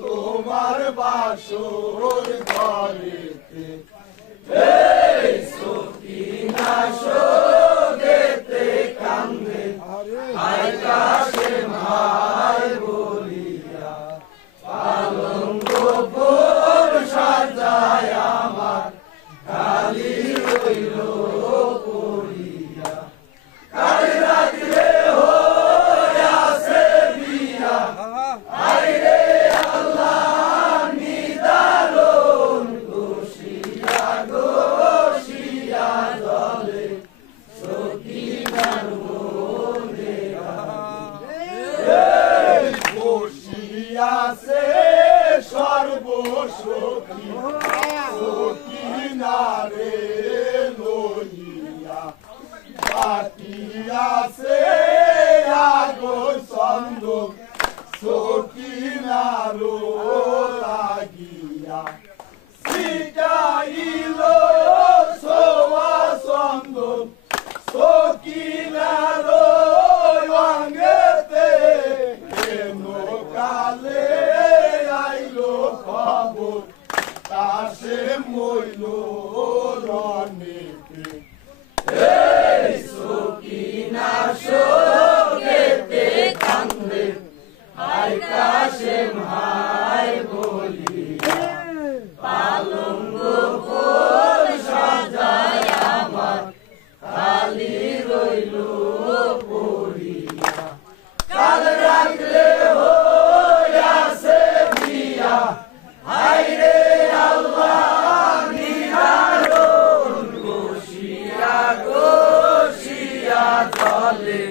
তোমার বাসর ঘরেতে সকিনা শোকেতে কান্দে হায় কাশেম হায় বলিয়া পালঙ্ক ফুল সাজায় আমার খালি রইল পড়িয়া কাল রাত্রে হইয়াছে বিয়া আইরে আল্লাহ নিদারুন গসিয়া গসিয়া জলে সকিনার মনে বসিয়াছে সর্বসখী সকিনারে লইয়া পাতিয়াছে আগর ছন্দ সকিনারো লাগিয়া শিকাইল সোয়া ছন্দ সকিনারো অঙ্গেতে কেন কালে আইলো খবর তাসে মইল রনেতে সকিনা শোকেতে কান্দে হায় কাশেম হায় বলিয়া পালঙ্ক ফুল সাজায় আমার খালি রইল পড়িয়া কাল রাত্রে হইয়াছে বিয়া হায়রে আল্লাহ নিদারুন গসিয়া গসিয়া জলে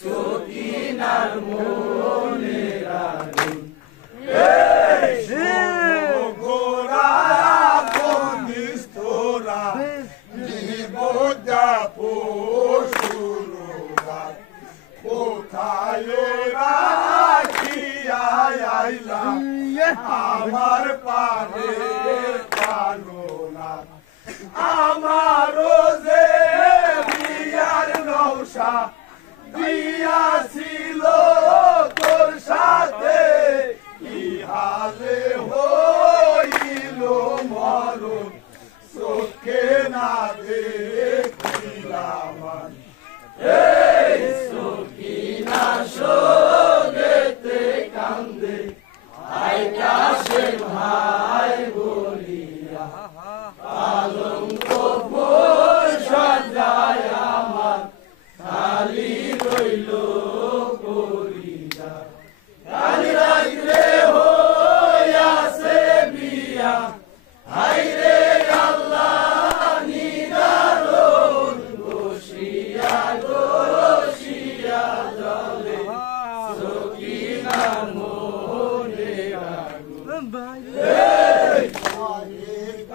সকিনার মনে রাখুন গোরা বন্দিস্তরা নিবদা পশুরা কোথায় রাখিয়া আইলা আমার পারে পালোনা আমারও যে বিয়ার নৌশা দিয়াছিল তোর সাথে ইহালে হইল মরণ চোখে না দেখিলাম সকিনা শোকেতে কান্দে হায় কাশেম হায় বলিয়া পালঙ্ক ফুল সাজায় আমার খালি রইল পড়িয়া কাল রাত্রে হইয়াছে বিয়া হায়রে আল্লাহ নিদারুন গসিয়া গসিয়া জলে সকিনার মনে রাখুন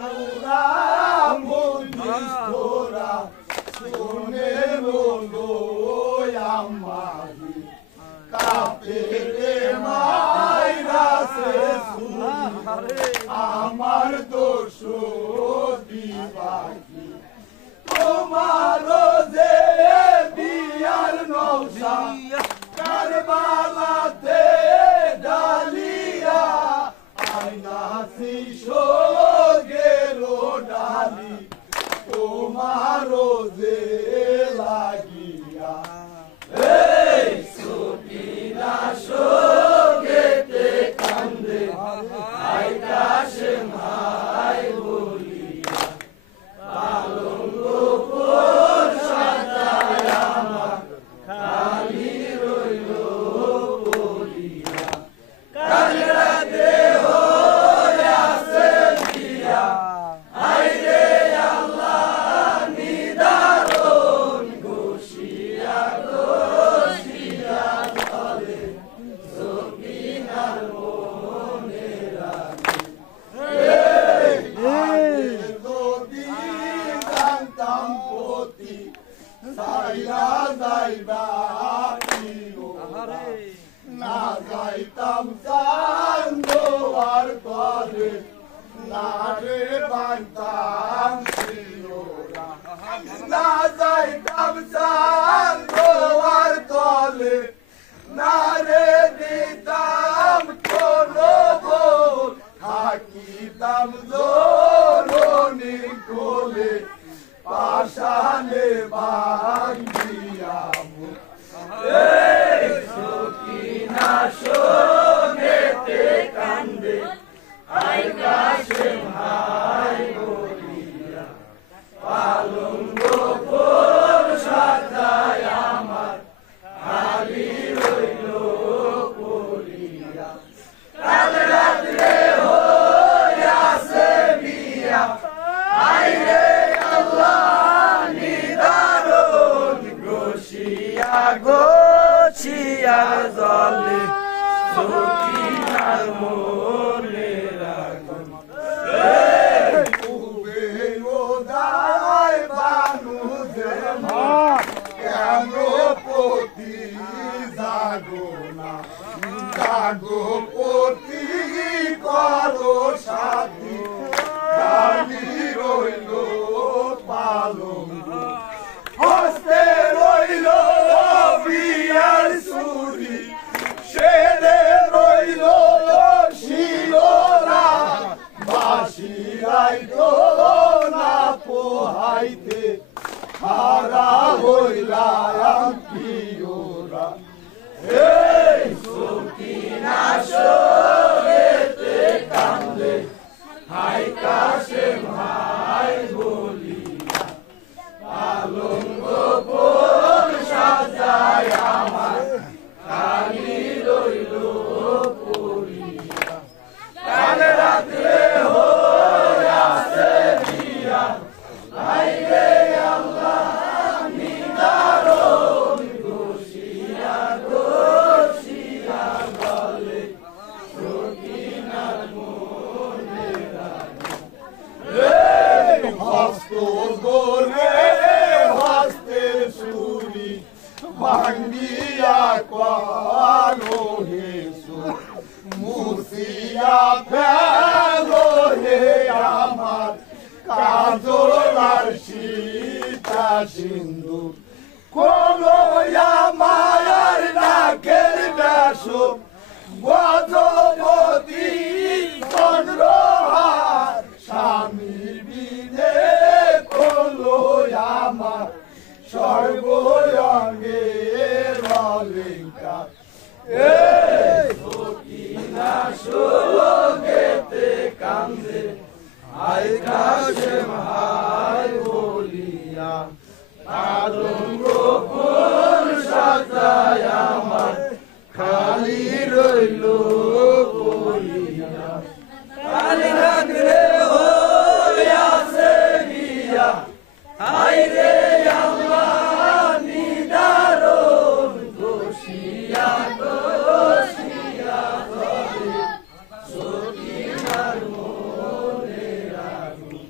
গৌরা বন্দিস্তরা শুনে আমারি কাপেরে মাইরাছে আমার দোষ দিবাকি তোমার যে বিয়ার নৌশা কারবালাতে ডালিয়া আইনাছি গেল ডালি তোমার যে লাগিয়া সকিনা শোকেতে কান্দে হায় কাশেম হায় বলিয়া পালঙ্ক ফুল সাজায় আমার খালি রইল পড়িয়া কাল রাতে হইয়াছে দিলাম জননী কোলে পাশানে বান্ধিয়া সকিনা শোকেতে কান্দে আই কাশেম হাই বলিয়া পালঙ্গ ফুল সাজায় আমার খালি রইল পড়িয়া কাল রাত্রে হইয়াছে বিয়া আইরে আল্লাহ নিদারুন গোসিয়া গোছিয়া জলে সকিনার মনে রাখুন উবেরোদায় বানু কেন পতি জাগো না জাগো পতি করো সাথী খালি রইল পালঙ্গ হস্তে রইল বিয়ার সুরি সেরে রইল শিলোরা বাসিরাই তো না পোহাইতে হারা হইলাম প্রিয়রা এই সকিনা শোকেতে কান্দে হাই কাশেম হাই বলিয়া পালঙ্গ ফুল সাজায় আমার খালি রইল পড়িয়া কাল রাত্রে হইয়াছে বিয়া আইরে আল্লাহ নিদারুন গোসিয়া গোসিয়া গলে সকিনার মনে রাখুন হস্ত গোরে হস্তে সুরি ভাঙ্গিয়া কালো হেসু মুসিয়া ফেলো হে আমার কাজলার সীতা সিন্ধু কোলো মায়ার নাকের বেশো গজপতি চন্দ্রহার স্বামী বিনে কোলো আমার সর্বঙ্গে রলিকা সকিনা শোকেতে কান্দে আই কাশেম হাই বলিয়া পালঙ্গ ফুল সাজায় আমার খালি রইল পড়িয়া কাল রাত্রে হইয়াছে বিয়া আইরে আল্লাহ নিদারুন গোসিয়া গোসিয়া গলে সকিনার মনে রাখুন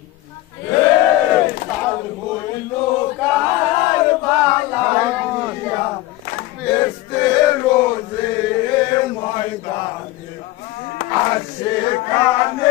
কাল হইল কার বালা দিয়া বেস্তে রোজে ময়দানে আসে কানে